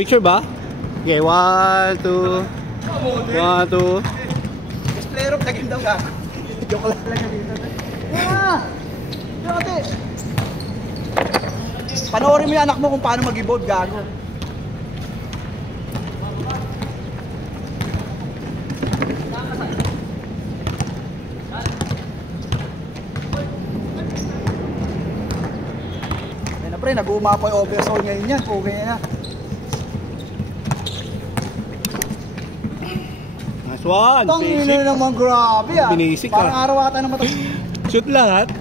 Picture ba? Okay, 1, 2. 1, 2. Displayer of tagin daw ka. Joke lang dito. Ate. Panoorin mo yung anak mo kung paano mag-evolve, gago. Yan na pre, nag-uuma po yung oversoul ngayon yan. Okay na. Nice one. Tangin na naman, grabe ah. Binisik ka. Parang araw ata naman ito. Shoot lahat.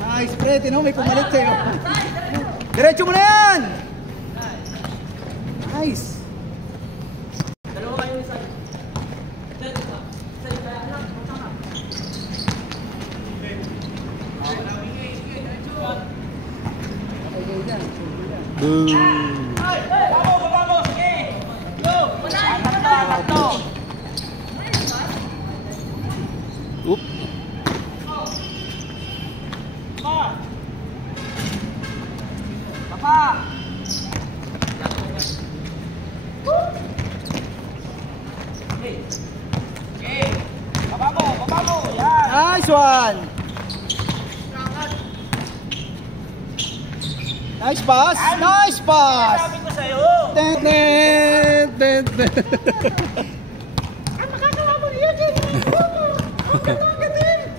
Nice pre, tino, may pumalit sa'yo. Diretso mo na yan! Nice! Dalawa kayo isa. Boom! Oop! Papa! Nice one! Nice pass! Nice pass! Sabi ko sa'yo! Ten, ten, ten, ten. Ang makagawa mo niya din! Okay lang ka din!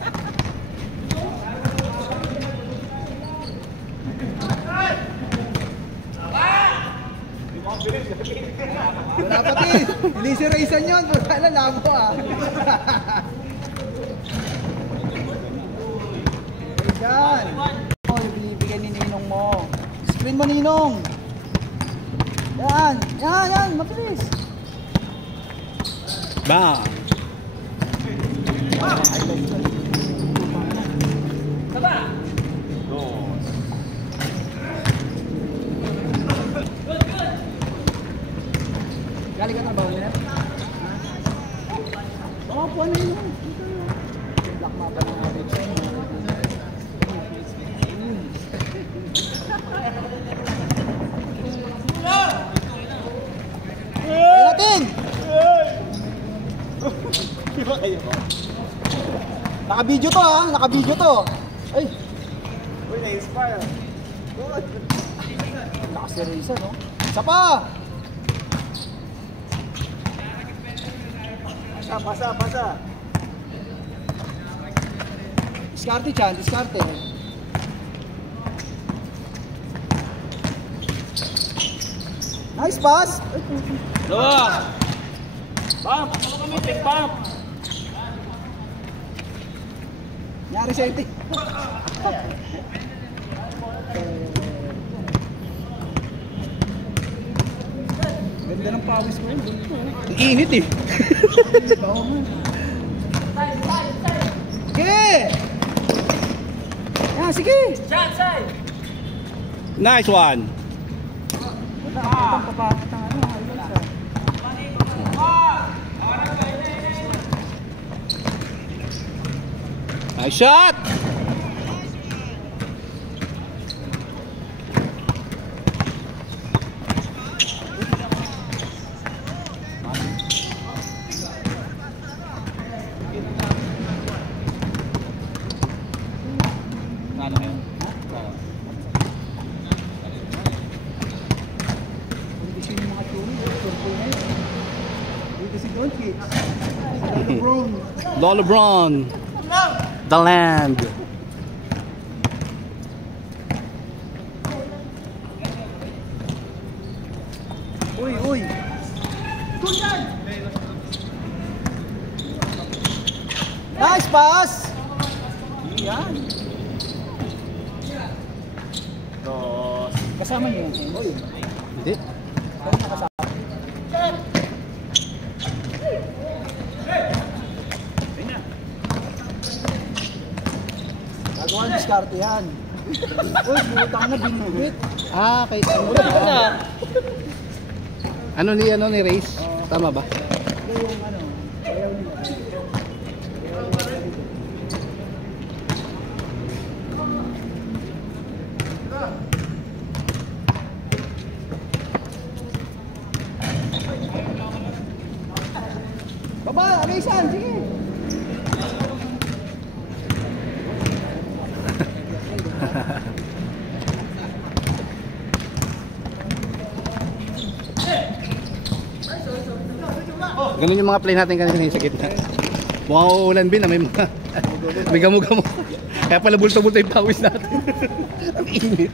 Wala pati! Hindi si Rayson yun! Wala labo ah! Ayan! Oh, yung binibigyan ni Ninong mo. Screen mo, Ninong! Yan! Yan! Yan! Mabilis! Bang! Saba! Galing ka trabaho nila? Oo, po ano yun? Black mapa ng average. Kaya natin! Naka-video to ha! Naka-video to! Ay! Uy, na-inspire! Lakas si Reza, no? Isa pa! Pasa. Diskarte Chan, diskarte. Nice pass. Dalawa! Bump! Ano kami? Take bump! Nyari sa iti. Ganda ng pawis ko. Init eh. Sige! Yan, sige! Shot side! Nice one. Nice shot. Lola Brown. The land. Uy. Nice pass. Yan. Kasama niyo yan. Uy. Hindi. Gagawa ng diskarte yan. Uy, butang na binubit. Ah, kay ano ni Race? Tama ba? Yung ano, ayaw niya. Sige, San, sige. Ganun yung mga play natin kanina sa gitna. Mukhang uulan bin na may mga may gamo-gamo. Kaya pala bulto-bulto yung pawis natin. Ang init.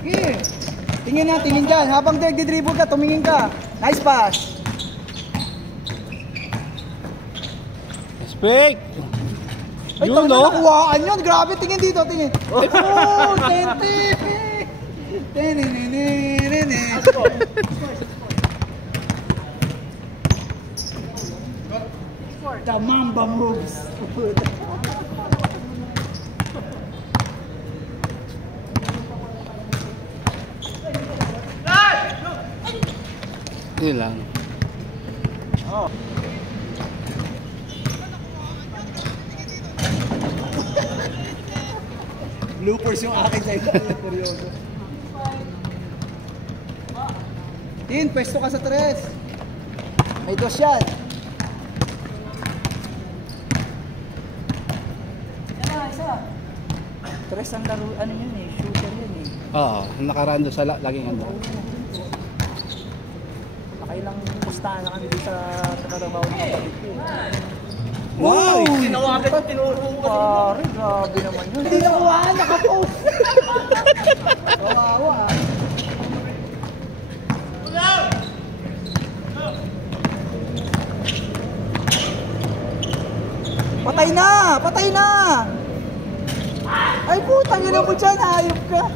Sige. Tingin na, tingin dyan. Habang nagdi-dribble ka, tumingin ka. Nice pass. Respect! Ay, Yun, no? nakuhaan yun. Grabe, tingin dito, tingin. Oh, tente. The Mamba moves. Yun lang. Oh. Bloopers yung akin sa ito. Seryoso. Tin, pwesto ka sa tres. May dos yan. Tres ang laro, ano yun eh, shooter yun eh. Oo, nakaraan doon sa laging ano. Nakailang pustahan na kami dito sa trabaho ng kapatid ko. Wow! Tinawagan ko, tinuro ko. Pare, grabe naman yun. Hindi nakuhaan, nakapost. Kawawa ah. Patay na! Patay na! Ay putang ina mo dyan, hayop ka!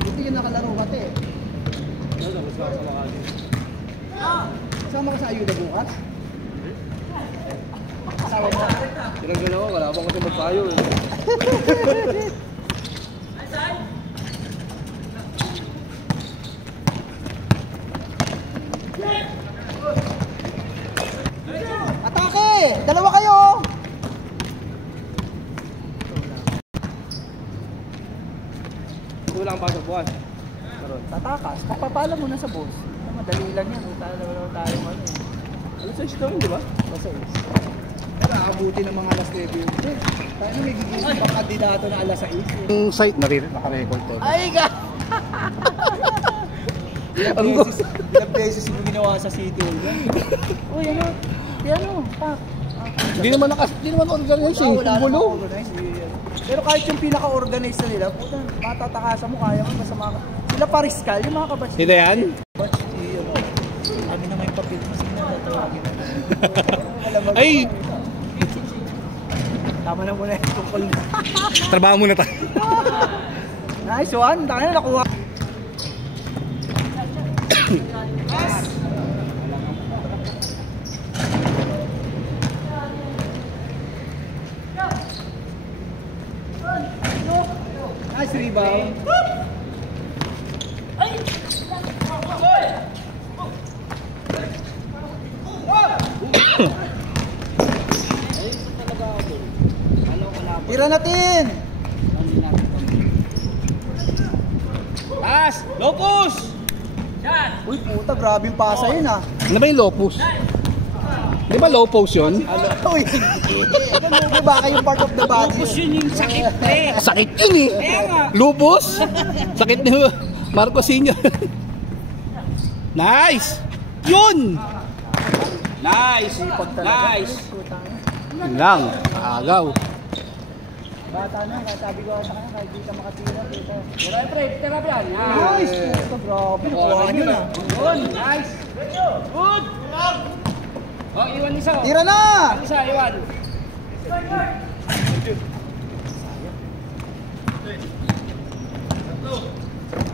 Buti yung nakalaro ka te. Kasama ka sa ayuda bukas? Kasama mo? Ginagano ko, wala pa ko ito magpayo eh. Atake! Dalawa kayo! Ito lang pasok buwan. Tatakas. Papapala mo na sa boss. Madali lang yan. Tayo naman tayo ano eh. Alas 6 naman, di ba? Basta is. Para abuti ng mga alas 9 yun. Tayo na may gigising pang kandidato na alas 6. Yung site naka-record to. Ay ka! Ilang beses yung ginawa sa City Hall. Uy, ano? Di ano? Pak. Hindi naman organize eh. Wala Gulo. namang organize. Pero kahit yung pinaka-organize na nila, puta, matatakasan mo, kaya mo basta mga... Sila Pariskal, yung mga kabatch. Sila yan? Batch, kami na may papel. Sige na, tatawagin na. Ay! Tama na muna yung tungkol na. Trabaho muna tayo. Nice one, tayo na nakuha. Nice rebound. Tira natin. Pass! Locus! Uy puta, grabing pasa yun ah. Ano ba yung locus? Di ba low post yun? Uy, ano ba kayong part of the body? Tapos yun yung sakit eh. Sakit yun eh! Lupus! Sakit ni Marcos Senior. Nice! Yun! Nice! Nice! Yun lang, agaw. Bata na, sabi ko sa kanya, kahit di ka makatira. Tira pre, tira pre. Nice! Puta, grabe, nakuha nyo na. Good, nice. Good. Oh, iwan isa. Tira na! Isa, iwan.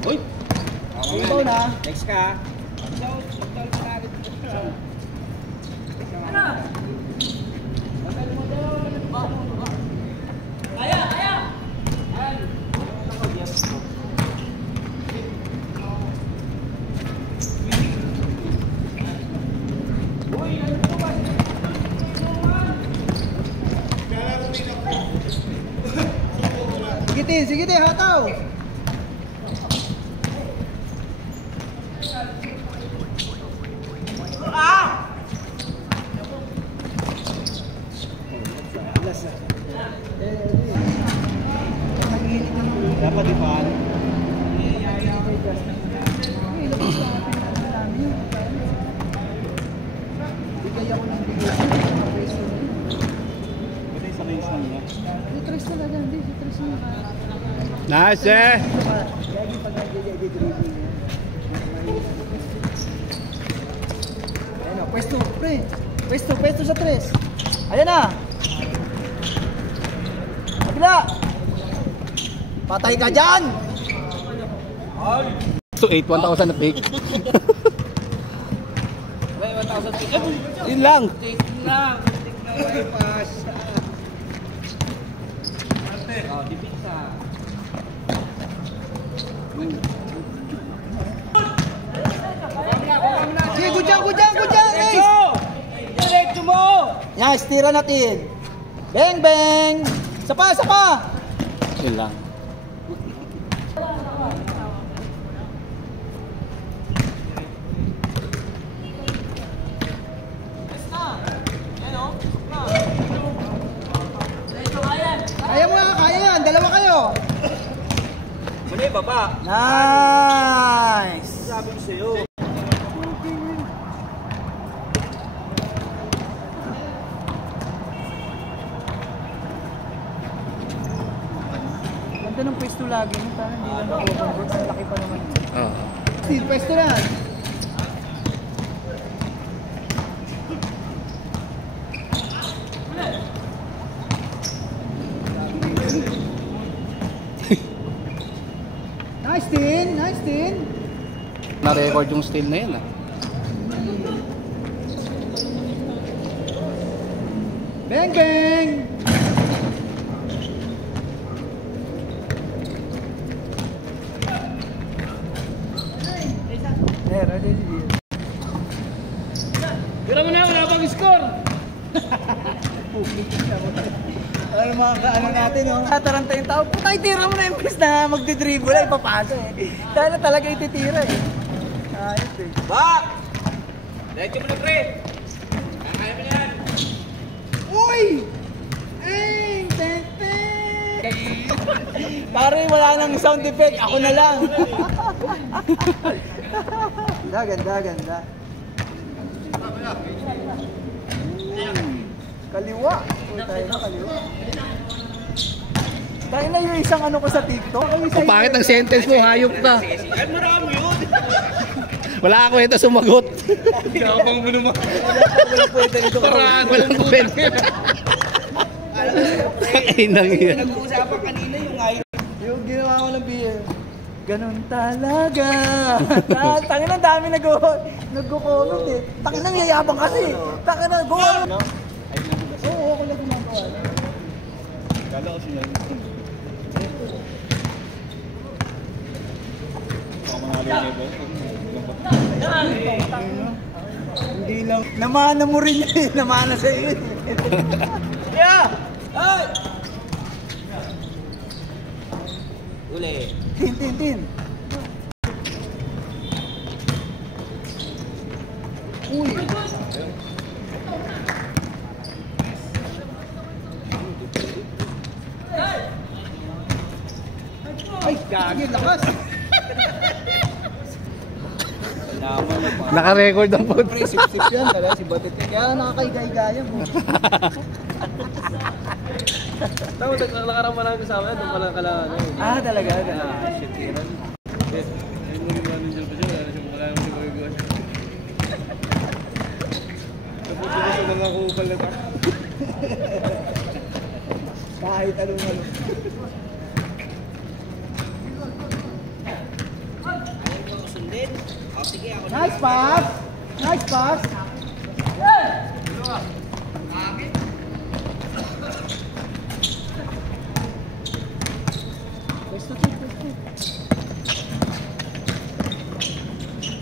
Uy! Ito na. Next ka. Tin. Sige din, hataw. Dapat di pa. Bigay ako ng bigay sa mga peso. Pwede sa range lang niya. Di tres talaga, hindi. Di tres na. Nice eh! Lagi pag nag-dribble niya. Ayan o, pwesto, pre. Pwesto sa tres. Ayan na. Kabila. Patay ka dyan. So 8, 1,000 na pick. Yun lang. Sige, kudyang. Diretso mo. Yan, stira natin. Bang. Sapa. Yun lang. Kaya yan. Dalawa kayo. Mali, baba. Nice. Sabi ko sa'yo. Ganda ng pwesto lagi. Parang hindi lang na-overboard. Ang laki pa naman. Oo. Steel pwesto na. Nice, Tin. Na-record yung steal na yun ah. Bang. Tira mo na, wala pang score. Ano mga ano natin, no? Tataranta yung tao. Putay, tira mo na yung pres na magdidribble ay papasa eh. Dahil na talaga ititira eh. Ayos eh. Bak! Diretso mo na, pre. Kaya mo yan. Uy! Pare, wala nang sound effect. Ako na lang. Ganda. Kaliwa. Tayo na kaliwa. Tayo na yung isang ano ko sa TikTok. Ang pangit ng sentence mo, hayop ka. Ay, marami yun. Wala ka kwenta sumagot. Gabang mo naman. Walang pwede nito. Walang kwenta. Ay, nangyayari. Nag-uusapan kanina yung ayaw. Yung ginawa ko ng beer. Ganun talaga. Tangin ang dami nag-comment eh. Tangin ang yayabang kasi. Tangin na, go! Oo, ako lang gumagawa. Kala ko siya. Hindi lang. Namana mo rin yun. Namana sa iyo. Yeah! Ay! Uli. Tin. Uy! Ay, gagi, lakas! Naka-record ang pod. Pre, sip-sip yan. Talaga si Batit. Kaya nakakaigay-gaya mo. Tapos nakarama lang kasama yan. Doon pala kailangan. Ah, talaga? Shit, Kiran. Ay, mo rin naman yung job siya. Wala siya wala naman siya gawin. Tapos ko sa mga kupal na ta. Kahit anong ano. Nice pass!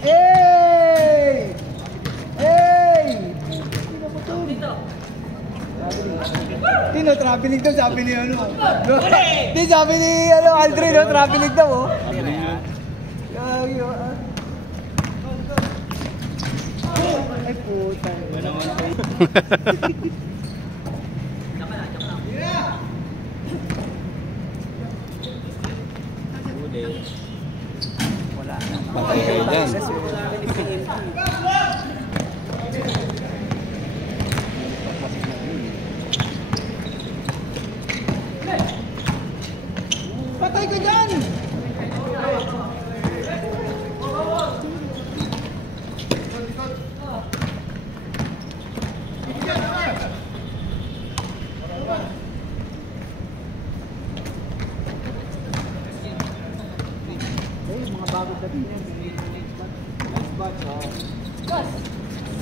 Hey! Tino, traveling daw, sabi ni ano. Di, sabi ni Aldrin, no, traveling daw, oh. Ay, puta. Wala na. Patay kayo dyan. Patay ka dyan! Mga bago dati yan.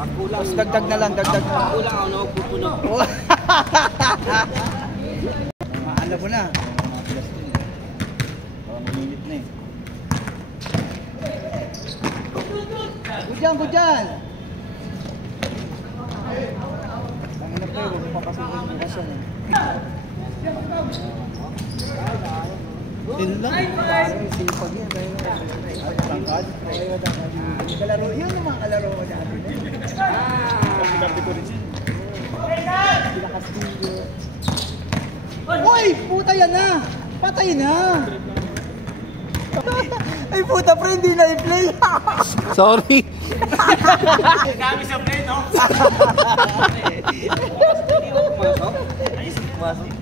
Tapos dagdag na lang, dagdag na. Kulang ako na magpupuno. Alam mo na. Maminit na eh. Good dyan! Tangin na po, huwag papasukin mo kasi eh. Yun lang. Sipag yan. Tangkad. Kalaro, yun ang mga kalaro mo dati. Uy! Puta yan na! Patay na! Ay puta, pre, hindi na i-play! Sorry. Kami sa play, no?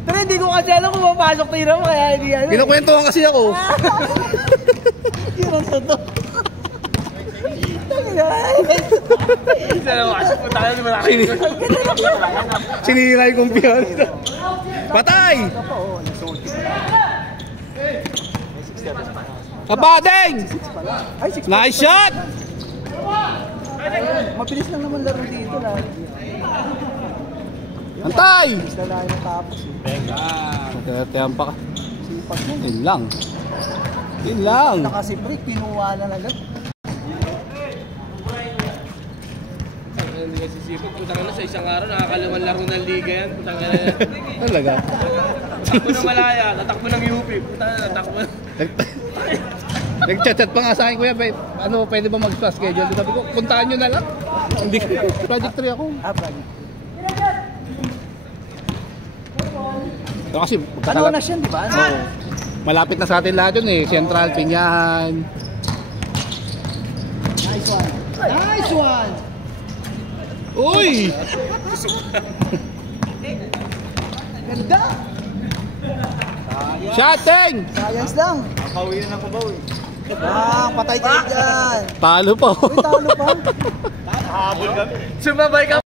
Pero hindi ko kasi alam kung mapasok tira mo, kaya hindi ano. Kinukwentuhan kasi ako. Yun ang sato. Sinira yung kumpiyon. Patay! Kabadeng! Ay, 6 Nice shot! Mabilis lang naman laro dito lang. Antay! Mabilis na lang natapos eh. Magkatayan pa ka. Sipag mo. Yun lang. Yun lang. Nakasi break, kinuha na agad. Hindi kasi sipag. Putang na sa isang araw, nakakalimang laro ng liga yan. Putang na. Talaga. Tatakbo ng Malaya, tatakbo ng UP. Putang na, tatakbo. Nag-chat pa nga sa akin, kuya, ano, pwede ba mag-schedule? Sabi ko, puntahan nyo na lang. Hindi ko, project 3 ako. Ah, brother. Pero kasi, Ano na siya, di ba? Ano? Oo. Malapit na sa atin lahat yun eh. Central, Pinyahan. Nice one. Nice one! Uy! Ganda! Shotting! Science lang. Pauwi na ako ba, eh? Ah, patay kayo dyan. Talo pa. Uy, talo pa. Sumabay ka.